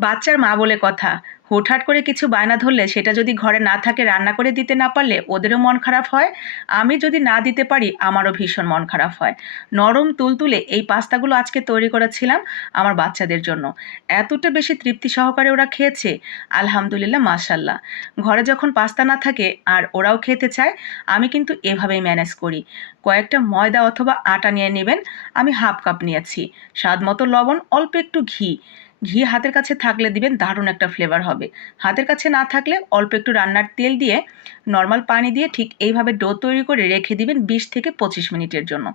বাচ্চার মা বলে কথা। হুটহাট করে কিছু বায়না ধরলে সেটা যদি ঘরে না থাকে, রান্না করে দিতে না পারলে ওদেরও মন খারাপ হয়। আমি যদি না দিতে পারি, আমারও ভীষণ মন খারাপ হয়। নরম তুলতুলে এই পাস্তাগুলো আজকে তৈরি করেছিলাম আমার বাচ্চাদের জন্য। এতটা বেশি তৃপ্তি সহকারে ওরা খেয়েছে। আলহামদুলিল্লাহ, মাশাল্লাহ। ঘরে যখন পাস্তা না থাকে আর ওরাও খেতে চায়, আমি কিন্তু এভাবেই ম্যানেজ করি। কয়েকটা ময়দা অথবা আটা নিয়ে নেবেন, আমি হাফ কাপ নিয়েছি। স্বাদ মতো লবণ, অল্প একটু ঘি। ঘি হাতের কাছে থাকলে দিবেন দারুণ একটা ফ্লেভার হবে। হাতের কাছে না থাকলে অল্প একটু রান্নার তেল দিয়ে নর্মাল পানি দিয়ে ঠিক এইভাবে ডো তৈরি করে রেখে দিবেন বিশ থেকে পঁচিশ মিনিটের জন্য।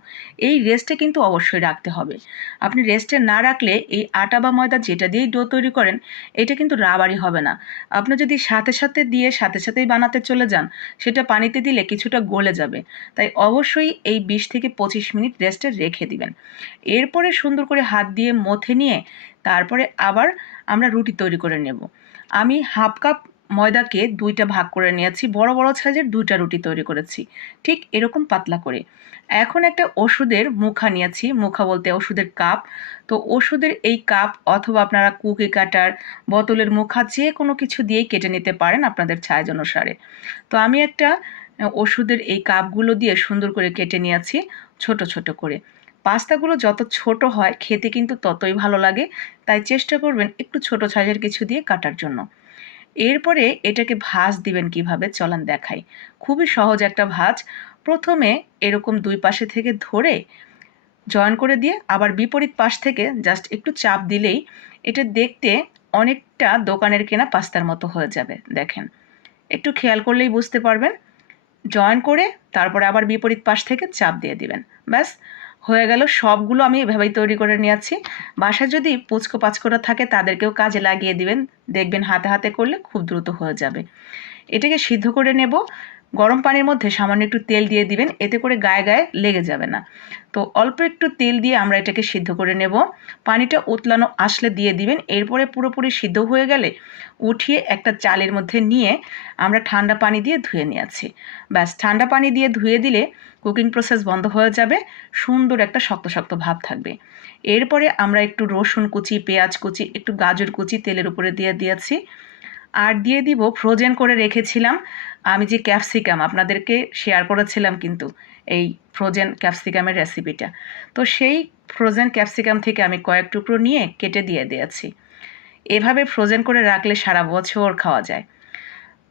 এই রেস্টে কিন্তু অবশ্যই রাখতে হবে। আপনি রেস্টে না রাখলে এই আটা বা ময়দা যেটা দিয়েই ডো তৈরি করেন, এটা কিন্তু রাবারি হবে না। আপনি যদি সাথে সাথে দিয়ে সাথে সাথেই বানাতে চলে যান, সেটা পানিতে দিলে কিছুটা গলে যাবে। তাই অবশ্যই এই বিশ থেকে পঁচিশ মিনিট রেস্টে রেখে দিবেন। এরপরে সুন্দর করে হাত দিয়ে মথে নিয়ে তারপরে আবার আমরা রুটি তৈরি করে নেব। আমি হাফ কাপ ময়দাকে দুইটা ভাগ করে নিয়েছি, বড় বড় সাইজের দুইটা রুটি তৈরি করেছি। ঠিক এরকম পাতলা করে। এখন একটা ওষুধের মুখা নিয়েছি, মুখা বলতে ওষুধের কাপ। তো ওষুধের এই কাপ অথবা আপনারা কুকি কাটার বোতলের মুখা যে কোনো কিছু দিয়েই কেটে নিতে পারেন আপনাদের ছায়াজ অনুসারে। তো আমি একটা ওষুধের এই কাপগুলো দিয়ে সুন্দর করে কেটে নিয়েছি, ছোট ছোট করে। পাস্তাগুলো যত ছোট হয়, খেতে কিন্তু ততই ভালো লাগে। তাই চেষ্টা করবেন একটু ছোট সাইজের কিছু দিয়ে কাটার জন্য। এরপরে এটাকে ভাজ দিবেন কীভাবে চলান দেখাই। খুবই সহজ একটা ভাজ। প্রথমে এরকম দুই পাশে থেকে ধরে জয়েন করে দিয়ে আবার বিপরীত পাশ থেকে জাস্ট একটু চাপ দিলেই এটা দেখতে অনেকটা দোকানের কেনা পাস্তার মতো হয়ে যাবে, দেখেন। একটু খেয়াল করলেই বুঝতে পারবেন। জয়েন করে তারপরে আবার বিপরীত পাশ থেকে চাপ দিয়ে দিবেন। ব্যাস, হয়ে গেল সবগুলো আমি এভাবেই তৈরি করে নিয়েছি। বাসায় যদি পুচকো পাচকোটা থাকে তাদেরকেও কাজে লাগিয়ে দিবেন। দেখবেন হাতে হাতে করলে খুব দ্রুত হয়ে যাবে। এটাকে সিদ্ধ করে নেব। গরম পানির মধ্যে সামান্য একটু তেল দিয়ে দিবেন, এতে করে গায়ে গায়ে লেগে যাবে না। তো অল্প একটু তেল দিয়ে আমরা এটাকে সিদ্ধ করে নেব। পানিটা উতলানো আসলে দিয়ে দিবেন, এরপরে পুরোপুরি সিদ্ধ হয়ে গেলে উঠিয়ে একটা চালের মধ্যে নিয়ে আমরা ঠান্ডা পানি দিয়ে ধুয়ে নিয়েছি ব্যাস, ঠান্ডা পানি দিয়ে ধুয়ে দিলে কুকিং প্রসেস বন্ধ হয়ে যাবে, সুন্দর একটা শক্ত শক্ত ভাব থাকবে। এরপরে আমরা একটু রসুন কুচি, পেঁয়াজ কুচি, একটু গাজর কুচি তেলের উপরে দিয়ে দিয়েছি। আর দিয়ে দিব ফ্রোজেন করে রেখেছিলাম। আমি যে ক্যাপসিকাম আপনাদেরকে শেয়ার করেছিলাম কিন্তু এই ফ্রোজেন ক্যাপসিকামের রেসিপিটা তো সেই ফ্রোজেন ক্যাপসিকাম থেকে আমি কয়েক টুকরো নিয়ে কেটে দিয়ে দিয়েছি। এভাবে ফ্রোজেন করে রাখলে সারা বছর খাওয়া যায়।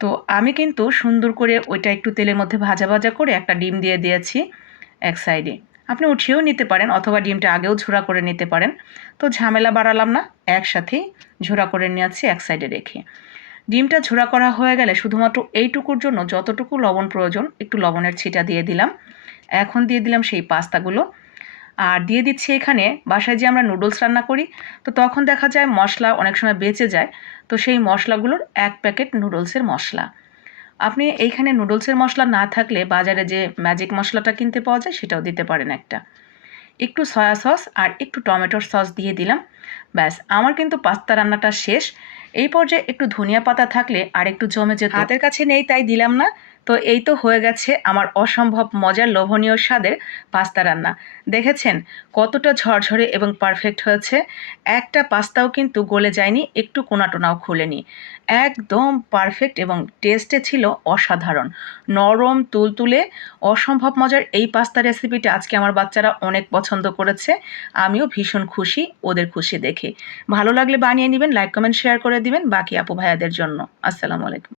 তো আমি কিন্তু সুন্দর করে ওইটা একটু তেলের মধ্যে ভাজা ভাজা করে একটা ডিম দিয়ে দিয়েছি এক সাইডে আপনি উঠিয়েও নিতে পারেন অথবা ডিমটা আগেও ঝোড়া করে নিতে পারেন। তো ঝামেলা বাড়ালাম না, একসাথেই ঝোড়া করে নিয়েছি এক সাইডে রেখে। ডিমটা ঝোড়া করা হয়ে গেলে শুধুমাত্র এইটুকুর জন্য যতটুকু লবণ প্রয়োজন, একটু লবণের ছিটা দিয়ে দিলাম। এখন দিয়ে দিলাম সেই পাস্তাগুলো। আর দিয়ে দিচ্ছি এখানে বাসায় যে আমরা নুডলস রান্না করি, তো তখন দেখা যায় মশলা অনেক সময় বেঁচে যায়, তো সেই মশলাগুলোর এক প্যাকেট নুডলসের মশলা। আপনি এইখানে নুডলসের মশলা না থাকলে বাজারে যে ম্যাজিক মশলাটা কিনতে পাওয়া যায়, সেটাও দিতে পারেন একটা। একটু সয়া সস আর একটু টমেটোর সস দিয়ে দিলাম। ব্যাস, আমার কিন্তু পাস্তা রান্নাটা শেষ। এই পর্যায়ে একটু ধনিয়া পাতা থাকলে আর একটু জমে যেত। হাতের কাছে নেই, তাই দিলাম না। তো এই তো হয়ে গেছে আমার অসম্ভব মজার লোভনীয় স্বাদের পাস্তা রান্না। দেখেছেন কতটা ঝরঝরে এবং পারফেক্ট হয়েছে? একটা পাস্তাও কিন্তু গলে যায়নি, একটু কোনাটোনাও খুলেনি। একদম পারফেক্ট এবং টেস্টে ছিল অসাধারণ। নরম, তুলতুলে, অসম্ভব মজার এই পাস্তা রেসিপিটা আজকে আমার বাচ্চারা অনেক পছন্দ করেছে। আমিও ভীষণ খুশি, ওদের খুশি। দেখে। ভালো লাগলে বানিয়ে নেবেন লাইক কমেন্ট শেয়ার করে দিবেন। বাকি আপু ভাইয়াদের জন্য। আসসালামু আলাইকুম।